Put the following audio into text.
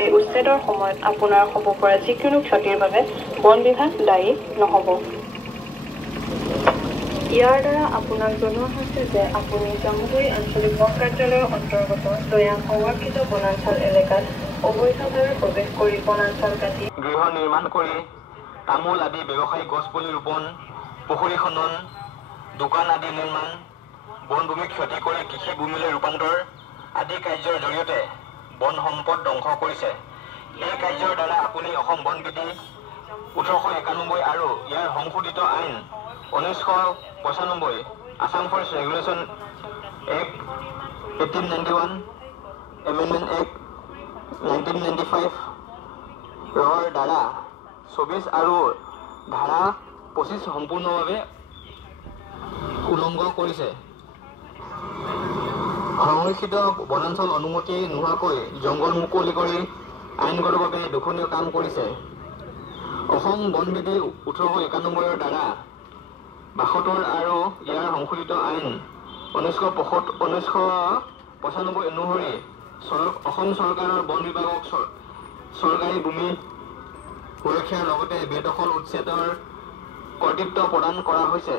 এই উচ্ছেদৰ সময়ত আপোনাৰ হ'ব পৰা যিকোনো ক্ষতিৰ বাবে বন বিভাগ দায়ী নহ'ব। ইয়াৰ দ্বাৰা আপোনাক জনোৱা হৈছে যে আপুনি জামুগুৰি আঞ্চলিক বন কাৰ্যালয়ৰ অন্তৰ্গত দৈয়াং সংৰক্ষিত বনাঞ্চল এলেকাত অবৈধভাৱে প্ৰৱেশ কৰি বনাঞ্চল কাটি গৃহ নিৰ্মাণ কৰি তামোল আদি ব্যৱসায়িক গছপুলি ৰোপণ, পুখুৰী খনন, দোকান আদি নিৰ্মাণ, বনভূমি ক্ষতি কৰি কৃষিভূমিলৈ ৰূপান্তৰ আদি কাৰ্যৰ জৰিয়তে বন সম্পদ ধ্বংস কৰিছে। এই কাৰ্যৰ দ্বাৰা আপুনি অসম বন বিধি 1891 আৰু ইয়াৰ সংশোধিত আইন 1995 Assam forest regulation act 1891, amendment act 1995 ৰ দ্বাৰা 24 আৰু ধাৰা 25 সম্পূৰ্ণভাৱে উলংঘন কৰিছে। সংৰক্ষিত বনাঞ্চল অনুমতি নোহোৱাকৈ জংঘল মুকলি কৰি আইনগতভাৱে দূষণীয় কাম কৰিছে। অসম বন বিধি 1891 দ্বাৰা 72 আৰু ইয়াৰ সংশোধিত আইন 1995 অনুসৰি অসম চৰকাৰৰ বন বিভাগক চৰকাৰী ভূমি সুৰক্ষাৰ লগতে বেদখল উচ্ছেদৰ কৰ্তৃত্ব প্ৰদান কৰা হৈছে।